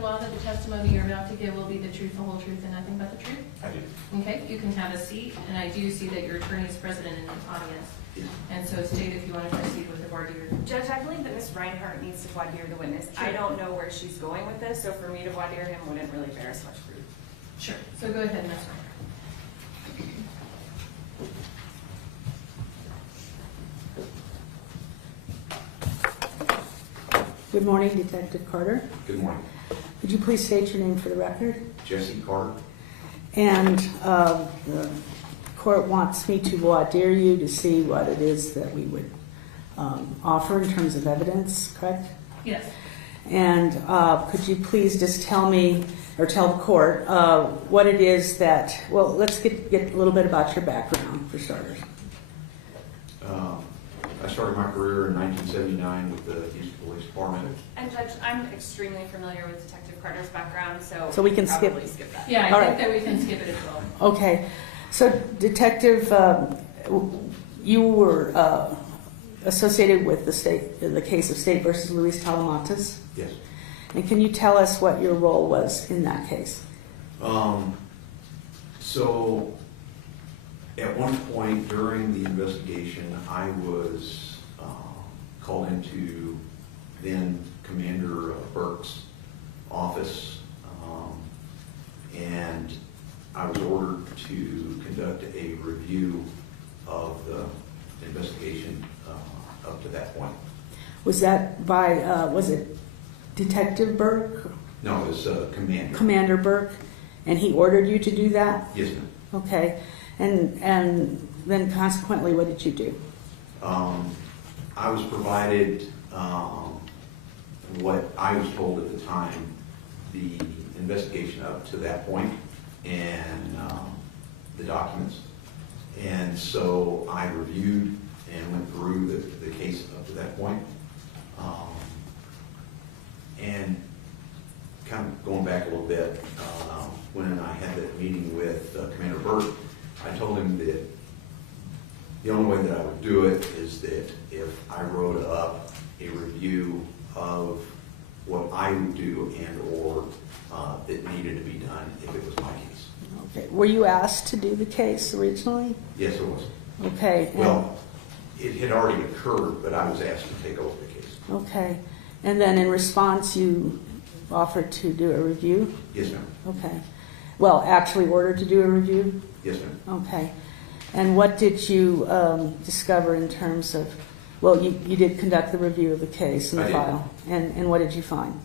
Law that the testimony you're about to give will be the truth, the whole truth, and nothing but the truth? I do. Okay, you can have a seat, and I do see that your attorney is present in the audience. Yes. And so state if you want to proceed with the voir dire. Judge, I believe that Ms. Reinhardt needs to voir dire the witness. Sure. I don't know where she's going with this, so for me to voir dire him wouldn't really bear as much fruit. Sure. So go ahead, Ms. Reinhardt. Good morning, Detective Carter. Good morning. Would you please state your name for the record? Jesse Carter. And the court wants me to voir dire you to see what it is that we would offer in terms of evidence, correct? Yes. And could you please just tell me, or tell the court, what it is that, well, let's get a little bit about your background, for starters. I started my career in 1979 with the Houston Police Department. And Judge, I'm extremely familiar with Detective Carter's background, so we can probably skip that. Yeah, I All think right. that we can skip it as well. Okay. So, Detective, you were associated with the case of State versus Luis Talamantes. Yes. And can you tell us what your role was in that case? So, at one point during the investigation, I was called into then Commander Burke's office, and I was ordered to conduct a review of the investigation up to that point. Was that by, was it Detective Burke? No, it was Commander. Commander Burke? And he ordered you to do that? Yes, ma'am. Okay. And then consequently, what did you do? I was provided what I was told at the time, the investigation up to that point, and the documents. And so I reviewed and went through the case up to that point. And kind of going back a little bit, when I had that meeting with Commander Burke, I told him that the only way that I would do it is that if I wrote up a review of what I would do and or that needed to be done if it was my case. Okay. Were you asked to do the case originally? Yes, it was. Okay. Well, it had already occurred, but I was asked to take over the case. Okay. And then in response, you offered to do a review? Yes, ma'am. Okay. Well, actually ordered to do a review? Yes, ma'am. Okay. And what did you discover in terms of, well, you did conduct the review of the case and the file. And what did you find?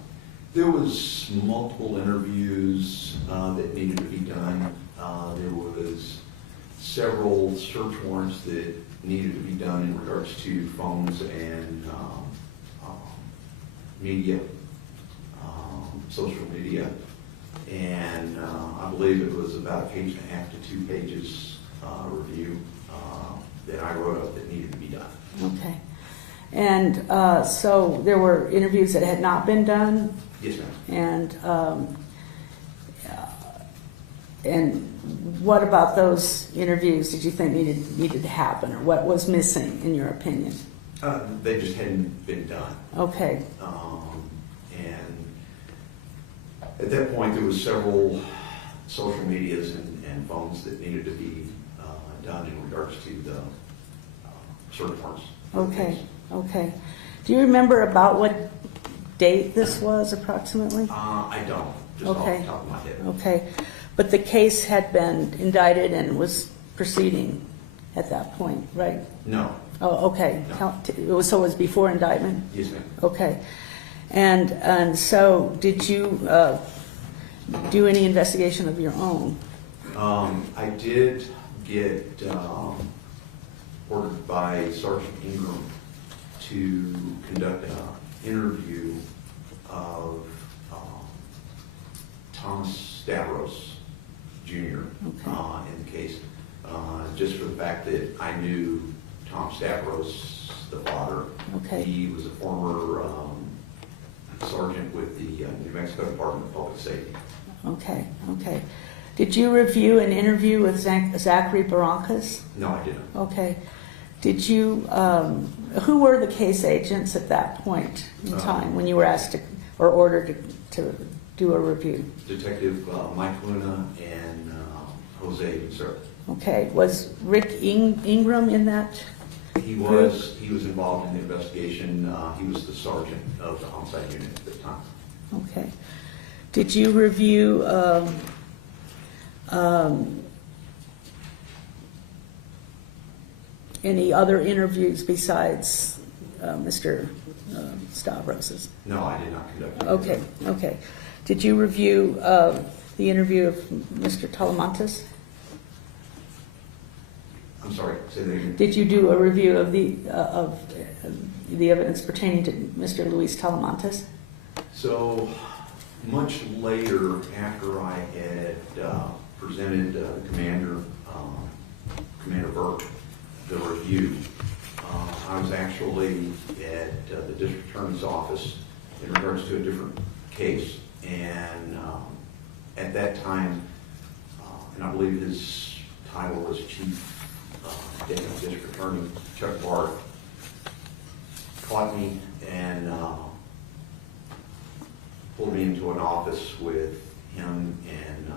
There was multiple interviews that needed to be done. There was several search warrants that needed to be done in regards to phones and media, social media. And I believe it was about a page and a half to 2 pages review that I wrote up that needed to be done. Okay. And so there were interviews that had not been done? Yes, ma'am. And what about those interviews did you think needed to happen, or what was missing in your opinion? They just hadn't been done. Okay. And at that point, there was several social medias and phones that needed to be done in regards to the search warrants. Okay. Okay. Do you remember about what date this was approximately? I don't, just off the top of my head. Okay. But the case had been indicted and was proceeding at that point, right? No. Oh, okay. No. So it was before indictment? Yes, ma'am. Okay. And so did you do any investigation of your own? I did get ordered by Sergeant Ingram to conduct an interview of Thomas Stavros Jr. In the case, just for the fact that I knew Tom Stavros, the father. Okay. He was a former sergeant with the New Mexico Department of Public Safety. Okay. Okay. Did you review an interview with Zachary Barrancas? No, I didn't. Okay. Did you, who were the case agents at that point in time when you were asked to, or ordered to do a review? Detective Mike Luna and Jose Sir. Okay, was Rick Ingram in that? He was involved in the investigation. He was the sergeant of the homicide unit at the time. Okay. Did you review any other interviews besides Mr. Stavros's? No, I did not conduct it. Okay, okay. Did you review the interview of Mr. Talamantes? I'm sorry, say that again. Did you do a review of the evidence pertaining to Mr. Luis Talamantes? So much later, after I had presented the commander, Commander Burke, the review, I was actually at the district attorney's office in regards to a different case. And at that time, and I believe his title was Chief Deputy District Attorney, Chuck Barth, caught me and pulled me into an office with him, and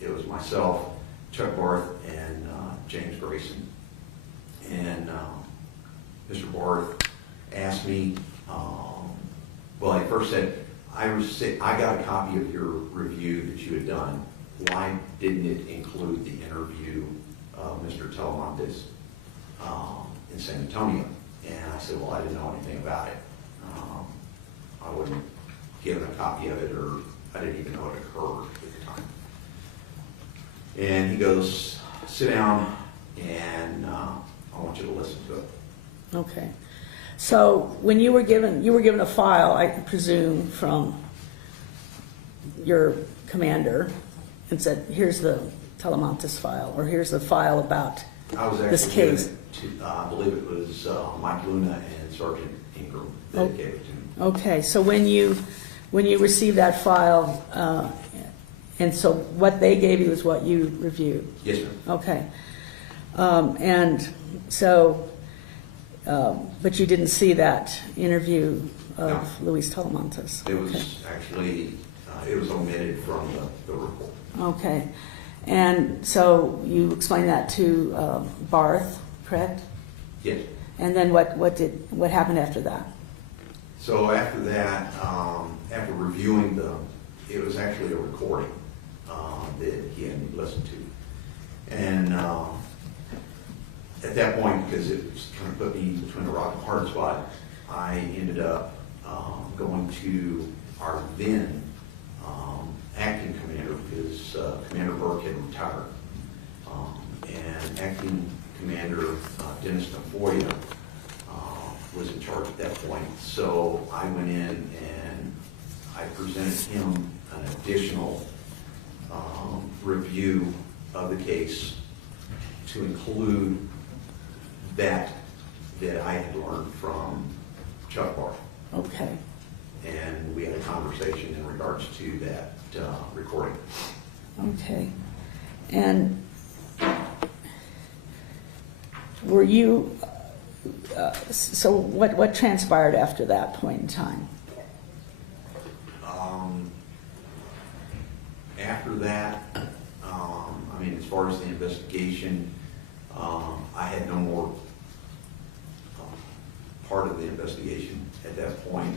it was myself, Chuck Barth, and James Grayson. And Mr. Barth asked me, well, he first said, I got a copy of your review that you had done. Why didn't it include the interview of Mr. Talamantes in San Antonio? And I said, well, I didn't know anything about it. I wasn't given a copy of it, or I didn't even know it occurred at the time. And he goes, sit down, and I want you to listen to it. Okay. So when you were given a file, I presume, from your commander, and said, here's the Talamantes file, or here's the file about I was this actually given case. it to, I believe it was Mike Luna and Sergeant Ingram that gave it to me. Okay, so when you received that file, and so what they gave you is what you reviewed? Yes, ma'am. Okay. And so, but you didn't see that interview of No. Luis Talamantes? It was Okay. actually, it was omitted from the report. Okay. And so you explained that to Barth, correct? Yes. And then what happened after that? So after that, after reviewing it was actually a recording that he had me listen to. And at that point, because it was kind of put me between a rock and a hard spot, I ended up going to our then acting commander, because Commander Burke had retired. And acting commander Dennis Tafoya was in charge at that point. So I went in and I presented him an additional review of the case to include that I had learned from Chuck Barth. Okay. And we had a conversation in regards to that recording. Okay. And were you, so what transpired after that point in time? After that, I mean, as far as the investigation, I had no more part of the investigation at that point.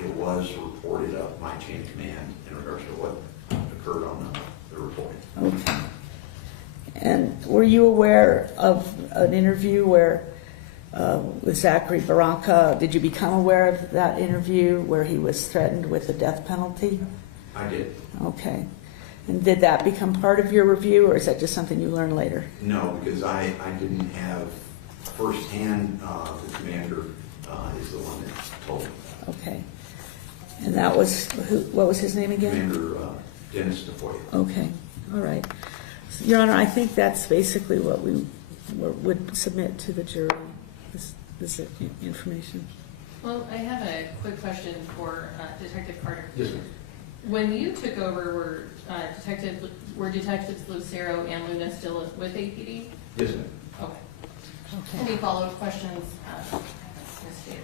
It was reported up my chain of command in regards to what occurred on the reporting. Okay. And were you aware of an interview where, with Zachary Barranca, did you become aware of that interview where he was threatened with the death penalty? I did. Okay. And did that become part of your review, or is that just something you learned later? No, because I didn't have firsthand, the commander is the one that told me that. Okay. And that was, what was his name again? Commander Dennis Tafoya. Okay, all right. Your Honor, I think that's basically what we would submit to the jury, this information. Well, I have a quick question for Detective Carter. Yes, ma'am. When you took over, were Detectives Lucero and Luna still with APD? Yes, ma'am. Okay. Okay. Any follow-up questions, Ms. Daly?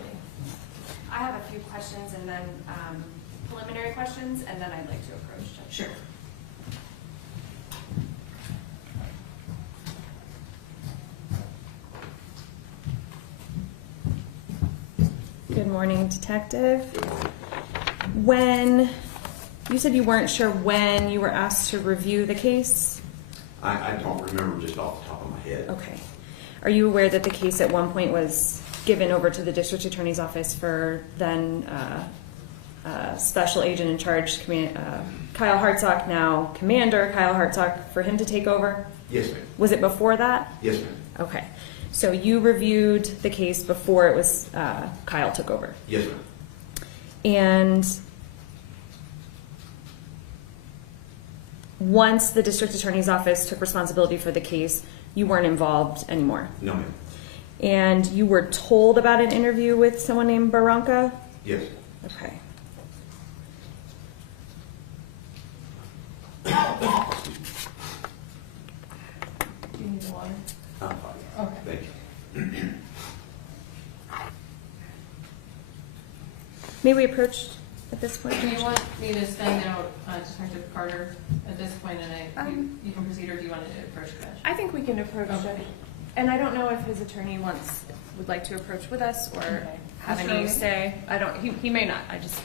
I have a few questions, and then preliminary questions, and then I'd like to approach Judge. Sure. Good morning, Detective. Good morning. When you said you weren't sure when you were asked to review the case? I don't remember just off the top of my head. Okay. Are you aware that the case at one point was given over to the district attorney's office for then special agent in charge, Kyle Hartsock, now Commander Kyle Hartsock, for him to take over? Yes, ma'am. Was it before that? Yes, ma'am. Okay. So you reviewed the case before it was Kyle took over? Yes, ma'am. And once the district attorney's office took responsibility for the case, you weren't involved anymore? No, ma'am. And you were told about an interview with someone named Barranca? Yes. Okay. Do you need the water? I'm fine. Okay. Thank you. May we approach at this point? Do you want me to send out Detective Carter at this point, and you can proceed, or do you want to approach Judge? I think we can approach Okay. Judge. And I don't know if his attorney would like to approach with us or Okay. have Mr. any Rowley? say. I don't, he may not, I just.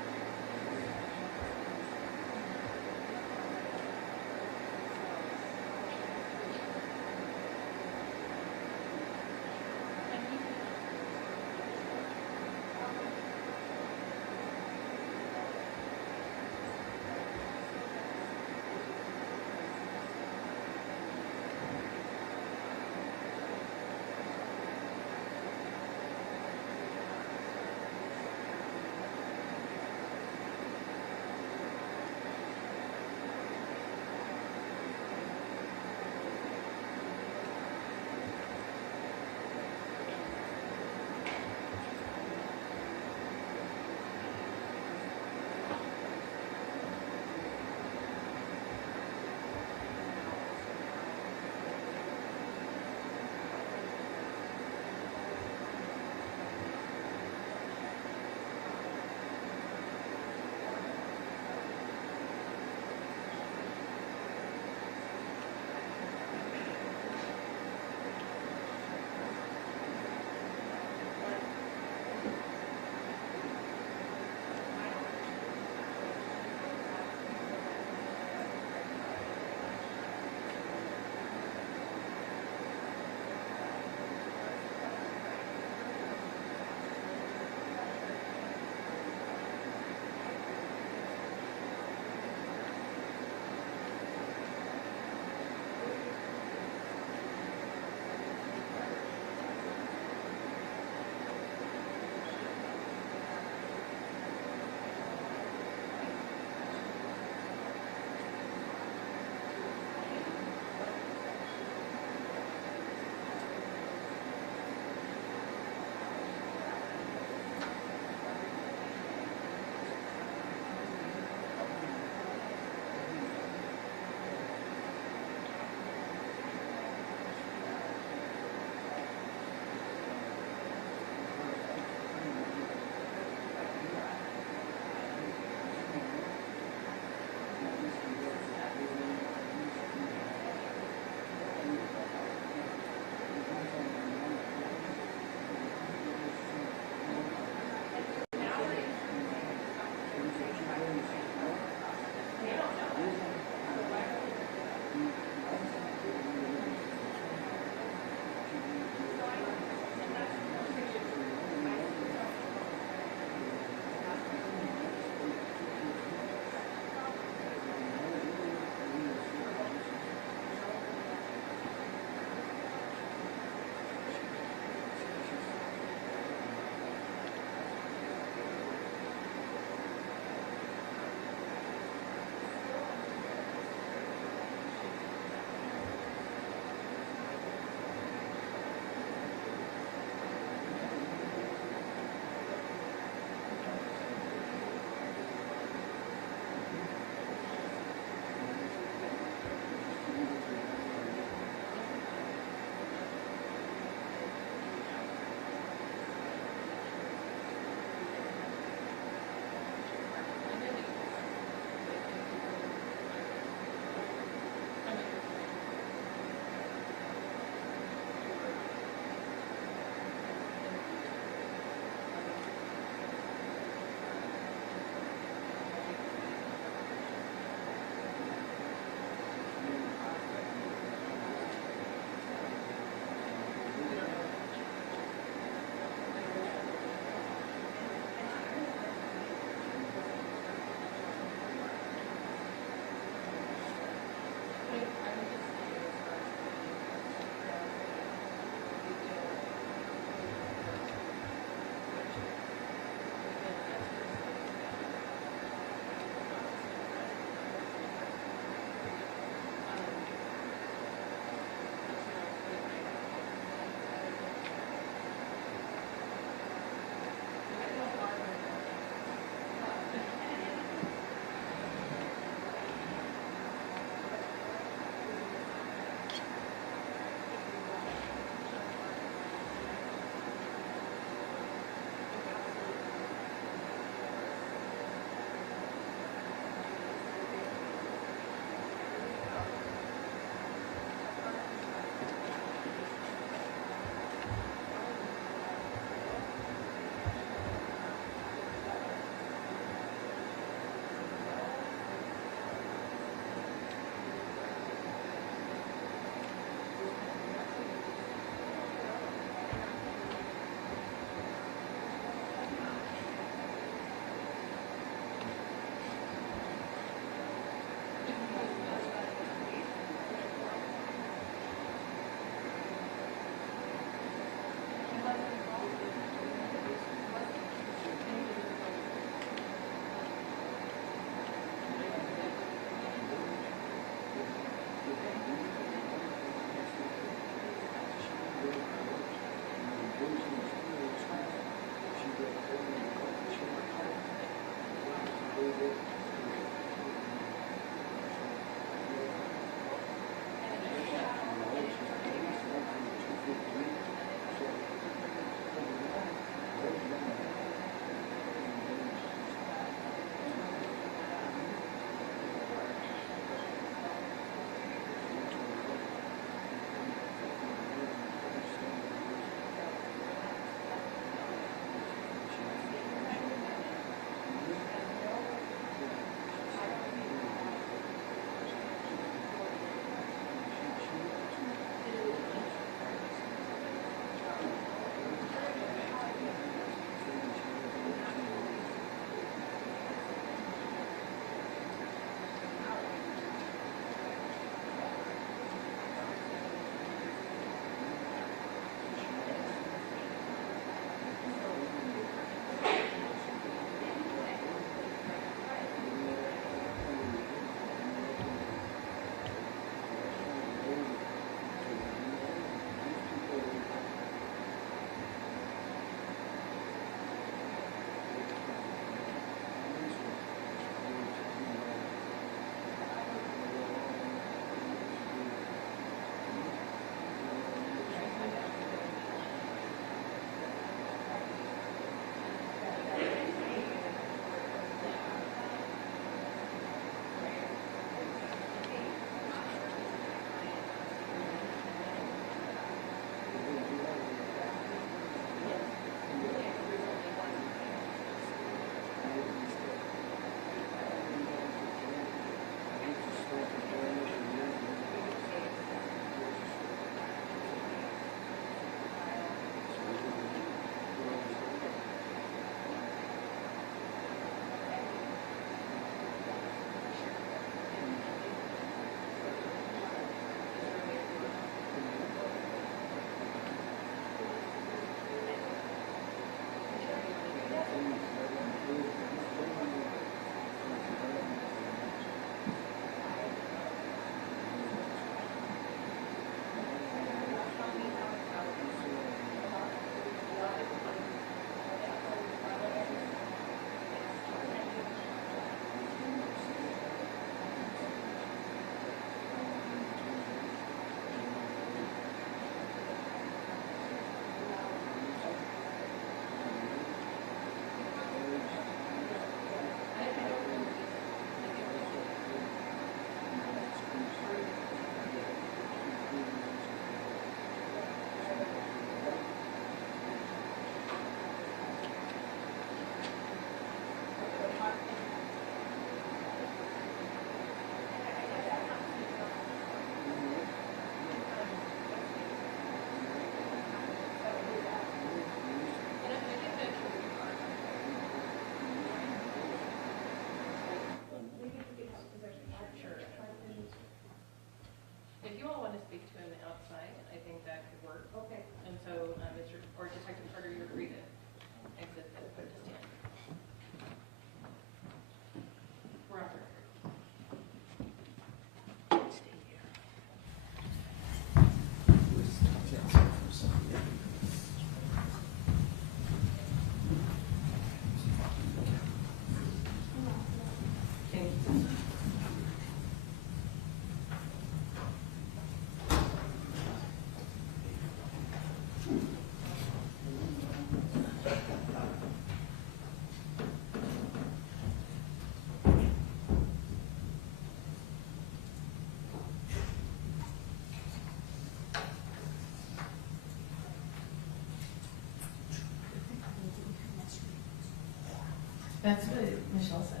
That's what Michelle said.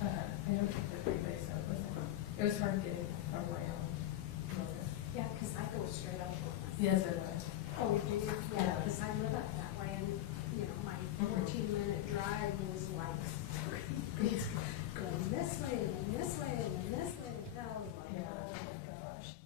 I don't think the freeway stuff was it. It was hard getting around. Yeah, because I go straight up. Yes, it was. Oh, you do? Yeah, because I live up that way and, you know, my 14-minute drive was like, going this way and then this way and then this way. And I was like, Yeah. oh my gosh.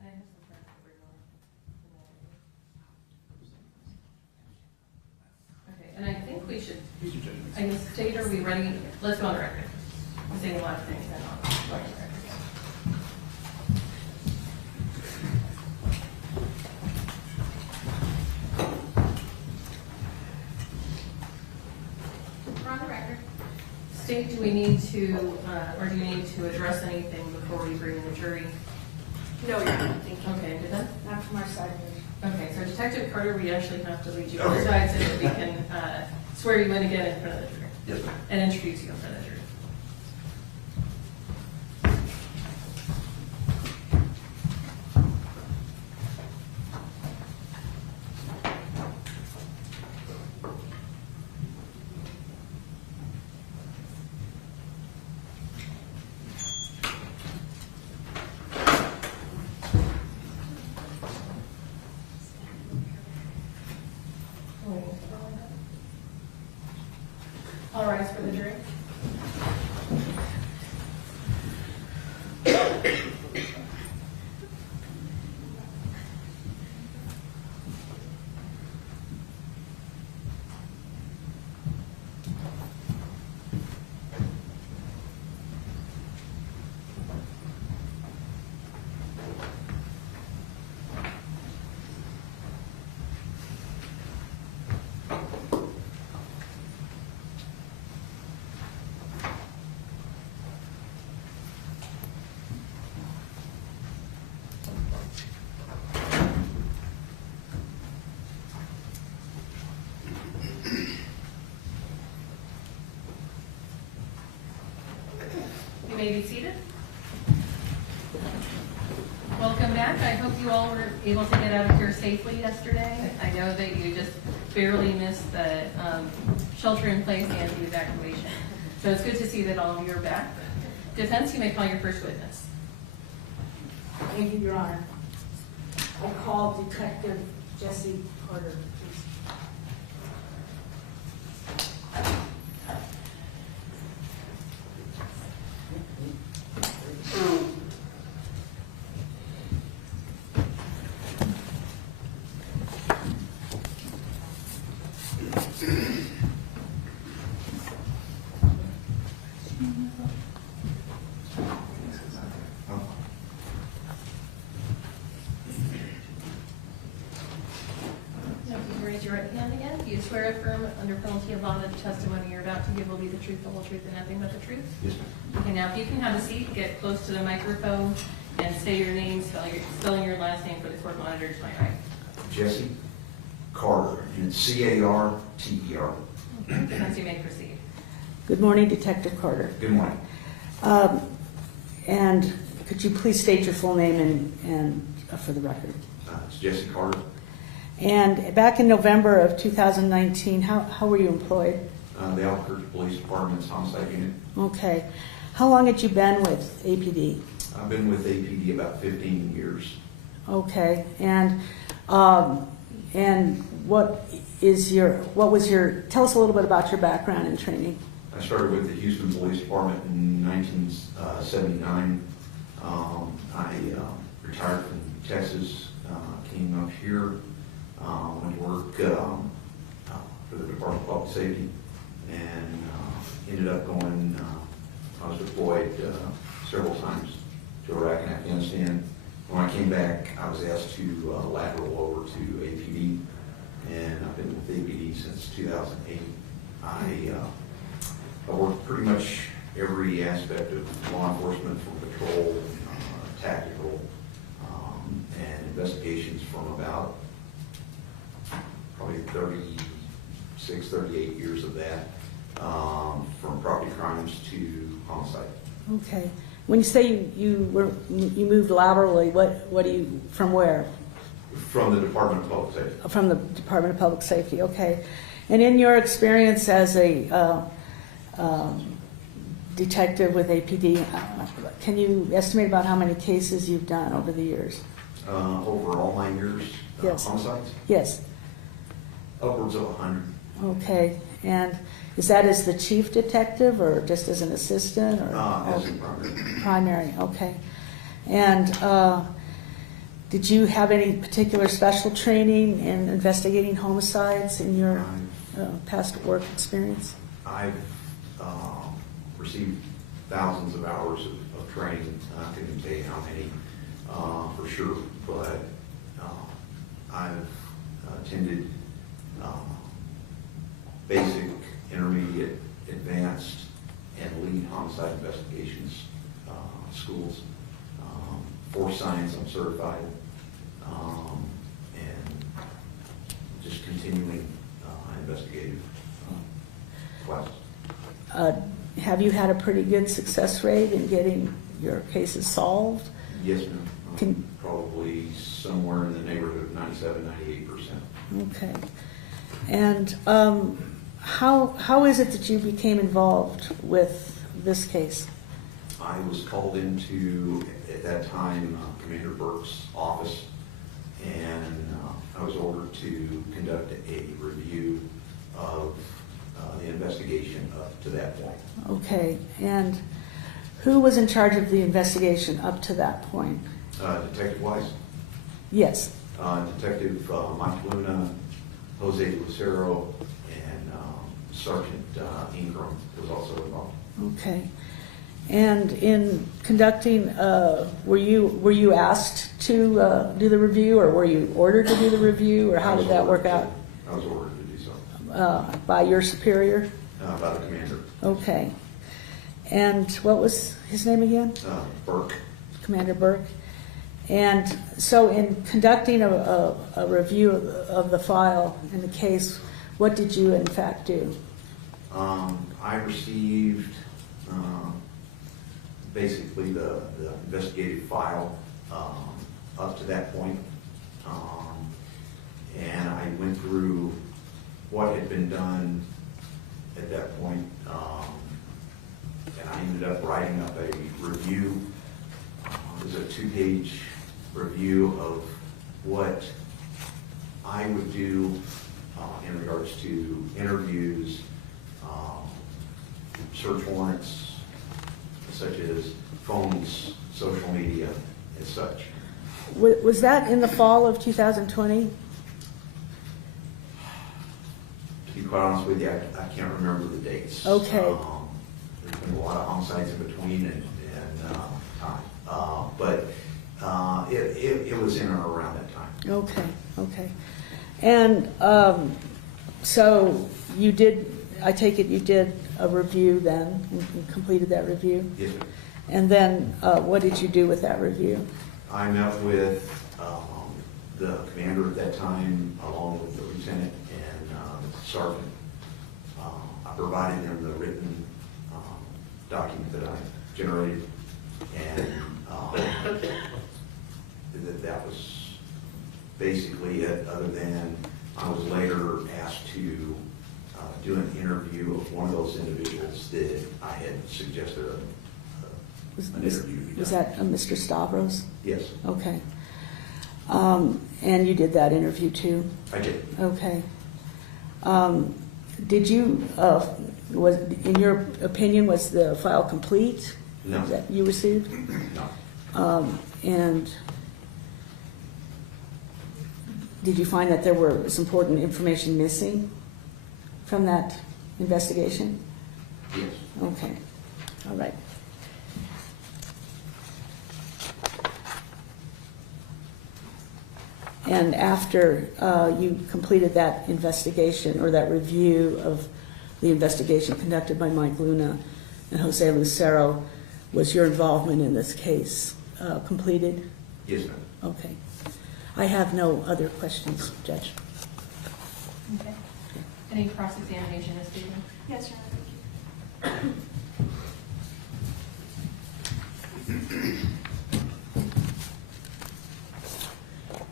I have some friends that were going. Okay, and I think we should, I guess, state, are we ready? Let's go on the record. I'm saying a lot of things then on the record. We're on the record. State, do we need to, or do you need to address anything before we bring in the jury? No, you're not thinking. Okay, good then? Not from our side. Okay, so Detective Carter, we actually have to lead you Okay. both sides so that we can swear you in again in front of the jury Yes, ma'am. and introduce you in front of the jury. All rise for the jury. You may be seated. Welcome back. I hope you all were able to get out of here safely yesterday. I know that you just barely missed the shelter in place and the evacuation. So it's good to see that all of you are back. Defense, you may call your first witness. Thank you, Your Honor. I call Detective Jesse Carter, please. swear affirm under penalty of law that the testimony you're about to give will be the truth, the whole truth, and nothing but the truth? Yes, ma'am. Okay, now if you can have a seat, get close to the microphone, and say your name, spelling your last name for the court monitor to my right. Jesse Carter, and it's Carter. Okay, so you may proceed. Good morning, Detective Carter. Good morning. And could you please state your full name and for the record? It's Jesse Carter. And back in November of 2019, how were you employed? The Albuquerque Police Department's homicide unit. Okay. How long had you been with APD? I've been with APD about 15 years. Okay. And what was your, tell us a little bit about your background and training. I started with the Houston Police Department in 1979. I retired from Texas, came up here, went to work for the Department of Public Safety, and ended up going, I was deployed several times to Iraq and Afghanistan. When I came back, I was asked to lateral over to APD, and I've been with APD since 2008. I worked pretty much every aspect of law enforcement, from patrol, tactical, and investigations from about probably 36, 38 years of that, from property crimes to homicide. Okay. When you say you moved laterally, what do you, from where? From the Department of Public Safety. From the Department of Public Safety, okay. And in your experience as a detective with APD, can you estimate about how many cases you've done over the years? Over all my years, Yes. homicides? Yes. Upwards of 100. Okay. And is that as the chief detective or just as an assistant? Or As in primary. Primary, okay. And did you have any particular special training in investigating homicides in your past work experience? I've received thousands of hours of training. I couldn't tell you how many for sure, but I've attended basic, intermediate, advanced, and lead homicide investigations schools. For science, I'm certified, and just continuing investigative classes. Have you had a pretty good success rate in getting your cases solved? Yes, ma'am. Probably somewhere in the neighborhood of 97, 98%. Okay. And how is it that you became involved with this case? I was called into, at that time, Commander Burke's office, and I was ordered to conduct a review of the investigation up to that point. Okay. And who was in charge of the investigation up to that point? Detective Wise, Yes. Detective Mike Luna, Jose Lucero, and Sergeant Ingram was also involved. Okay. And in conducting, were you asked to do the review, or were you ordered to do the review, or how did that work out? I was ordered to do so. By your superior? By the commander. Okay. And what was his name again? Burke. Commander Burke. And so in conducting a review of the file and the case, what did you in fact do? I received basically the investigative file up to that point, and I went through what had been done at that point, and I ended up writing up a review. It was a 2-page review of what I would do in regards to interviews, search warrants, such as phones, social media, and such. Was that in the fall of 2020? To be quite honest with you, I can't remember the dates. Okay. There's been a lot of homicides in between and time. But it was in or around that time. Okay, okay. And So you did, I take it you did a review then, and completed that review? Yes, ma'am. And then what did you do with that review? I met with the commander at that time, along with the lieutenant and the sergeant. I provided them the written document that I generated, and that was basically it, other than I was later asked to do an interview of one of those individuals that I had suggested an interview be Was done. that Mr. Stavros? Yes, Okay. And you did that interview too? I did. Okay. Did you, was, in your opinion, was the file complete? No. That you received? No. And did you find that there was important information missing from that investigation? Yes. Okay, all right. And after you completed that investigation or that review of the investigation conducted by Mike Luna and Jose Lucero, was your involvement in this case completed? Yes, ma'am. Okay. I have no other questions, Judge. Okay. Any cross-examination, Ms. Stevens? Yes, Your Honor, thank you.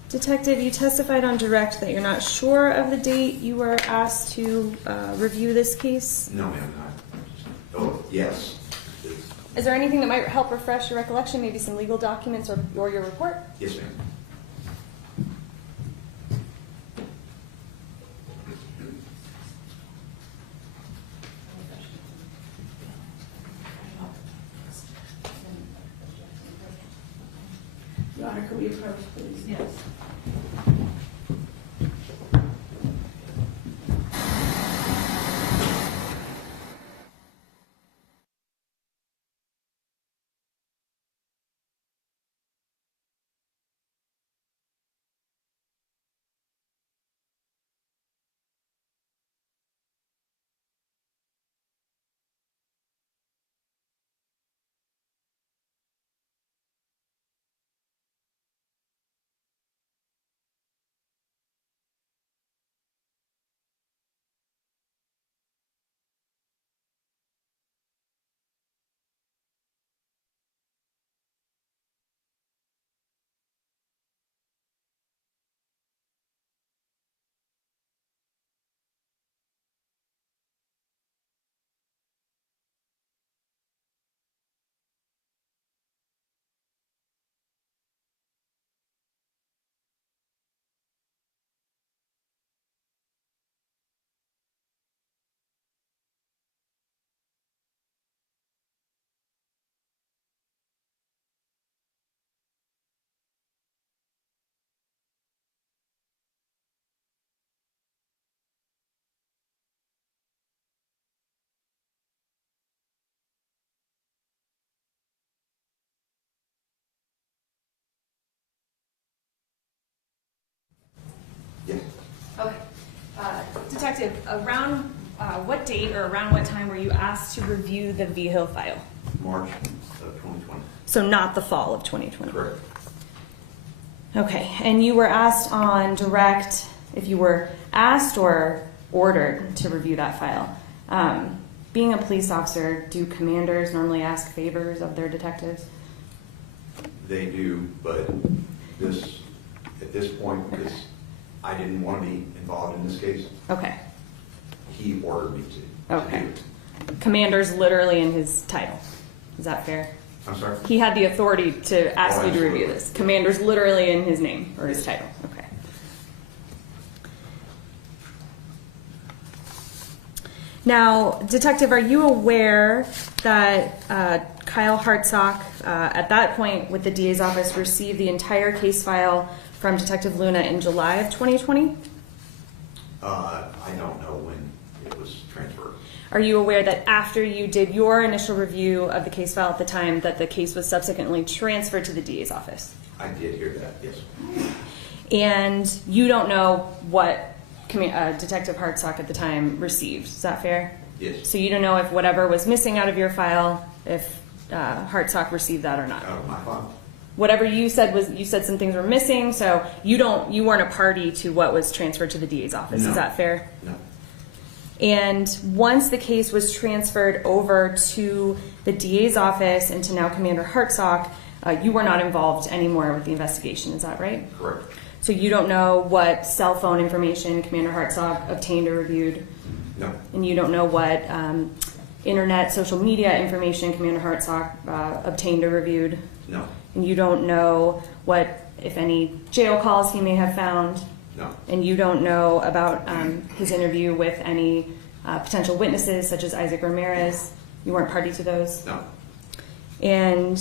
Detective, you testified on direct that you're not sure of the date you were asked to review this case. No, ma'am, not. Oh, yes. It's- Is there anything that might help refresh your recollection, maybe some legal documents or your report? Yes, ma'am. Your Honor, could we approach, please? Yes. Yes. Okay. Detective, around what date or around what time were you asked to review the Vigil file? March of 2020. So not the fall of 2020? Correct. Okay, and you were asked on direct, if you were asked or ordered to review that file. Being a police officer, do commanders normally ask favors of their detectives? They do, but this, at this point, because I didn't want to be involved in this case, Okay, he ordered me to. Okay. do it. commander's literally in his title. Is that fair? I'm sorry? He had the authority to ask Oh, you to review absolutely. this. Commander's literally in his name or his title. Okay. Now, Detective, are you aware that Kyle Hartsock, at that point with the DA's office, received the entire case file from Detective Luna in July of 2020? I don't know when it was transferred. Are you aware that after you did your initial review of the case file at the time, that the case was subsequently transferred to the DA's office? I did hear that, yes. And you don't know what Detective Hartsock at the time received. Is that fair? Yes, So you don't know if whatever was missing out of your file, if Hartsock received that or not. out of my file. Whatever you said you said some things were missing, so you weren't a party to what was transferred to the DA's office. No. Is that fair? No, And once the case was transferred over to the DA's office and to now Commander Hartsock, you were not involved anymore with the investigation. Is that right? correct. So you don't know what cell phone information Commander Hartsock obtained or reviewed, No, and you don't know what internet, social media information Commander Hartsock obtained or reviewed, no, and you don't know what, if any, jail calls he may have found, no, and you don't know about his interview with any potential witnesses such as Isaac Ramirez. You weren't party to those. no, And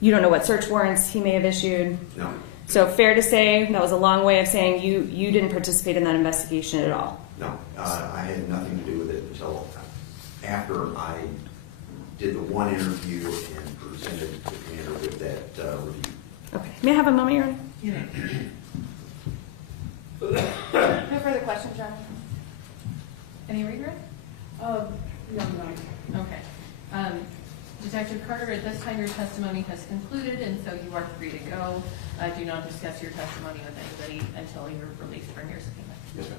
you don't know what search warrants he may have issued. no, So fair to say, that was a long way of saying you didn't participate in that investigation at all. no. I had nothing to do with it until after I did the one interview and presented the commander with that review. Okay. May I have a moment, Your Honor? Yeah. No further questions, John? Any redirect? No, no. Okay. Detective Carter, at this time your testimony has concluded, and so you are free to go. Do not discuss your testimony with anybody until you're released from your subpoena. Yes, sir.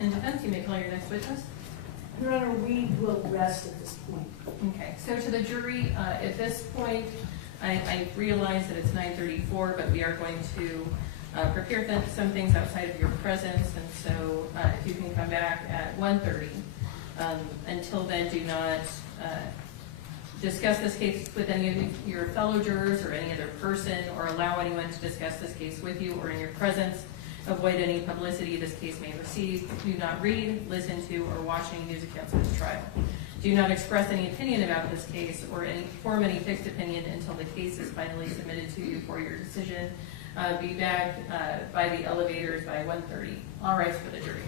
In defense, you may call your next witness. Your Honor, we will rest at this point. Okay, so to the jury, at this point, I realize that it's 9:34, but we are going to prepare some things outside of your presence, and so if you can come back at 1:30. Until then, do not discuss this case with any of your fellow jurors or any other person, or allow anyone to discuss this case with you or in your presence. Avoid any publicity this case may receive. Do not read, listen to, or watch any news accounts of this trial. Do not express any opinion about this case or form any fixed opinion until the case is finally submitted to you for your decision. Be back by the elevators by 1:30. All rise for the jury.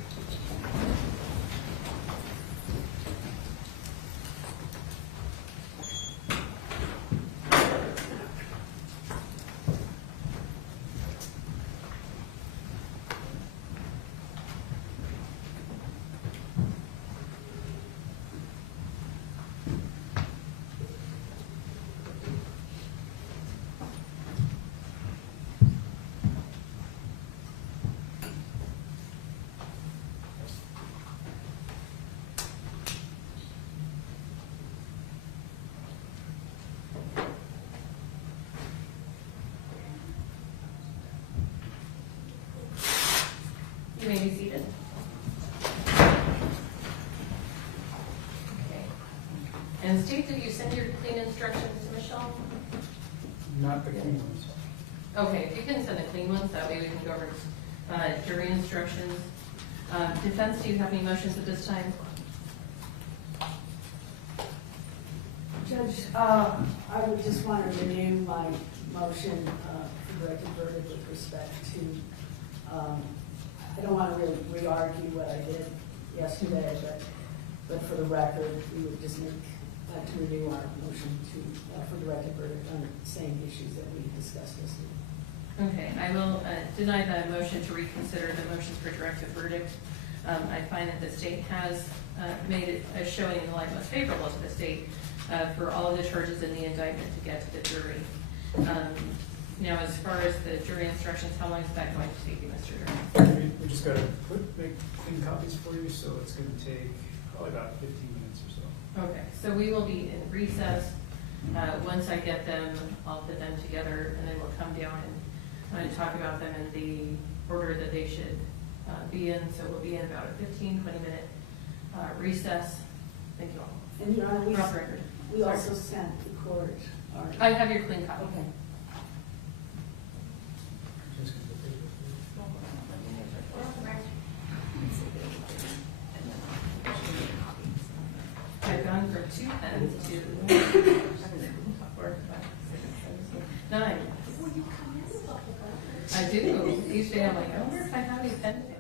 You may be seated. Okay. And state, did you send your clean instructions to Michelle? Not the clean ones. Okay, if you can send the clean ones, that way we can go over jury instructions. Defense, do you have any motions at this time? Judge, I would just want to renew my motion for directed verdict with respect to, I don't want to really re-argue what I did yesterday, but for the record, we would just make, to renew our motion for directed verdict on the same issues that we discussed yesterday. Okay, I will deny the motion to reconsider the motions for directed verdict. I find that the state has made it a showing in the light most favorable to the state for all of the charges in the indictment to get to the jury. Now, as far as the jury instructions, how long is that going to take you, Mr. Durham? We just gotta make clean copies for you, so it's gonna take probably about 15 minutes or so. Okay, so we will be in recess. Once I get them, I'll put them together, and then we'll come down and talk about them in the order that they should be in. So we'll be in about a 15-20 minute recess. Thank you all. And Your Honor, Off record. we also sent the court our. I have your clean copy. Okay. Just gonna go through it. I've gone from 2 pens to Nice. Will you come in with a whole bunch? I do. Each day I'm like, I wonder if I have any pen today.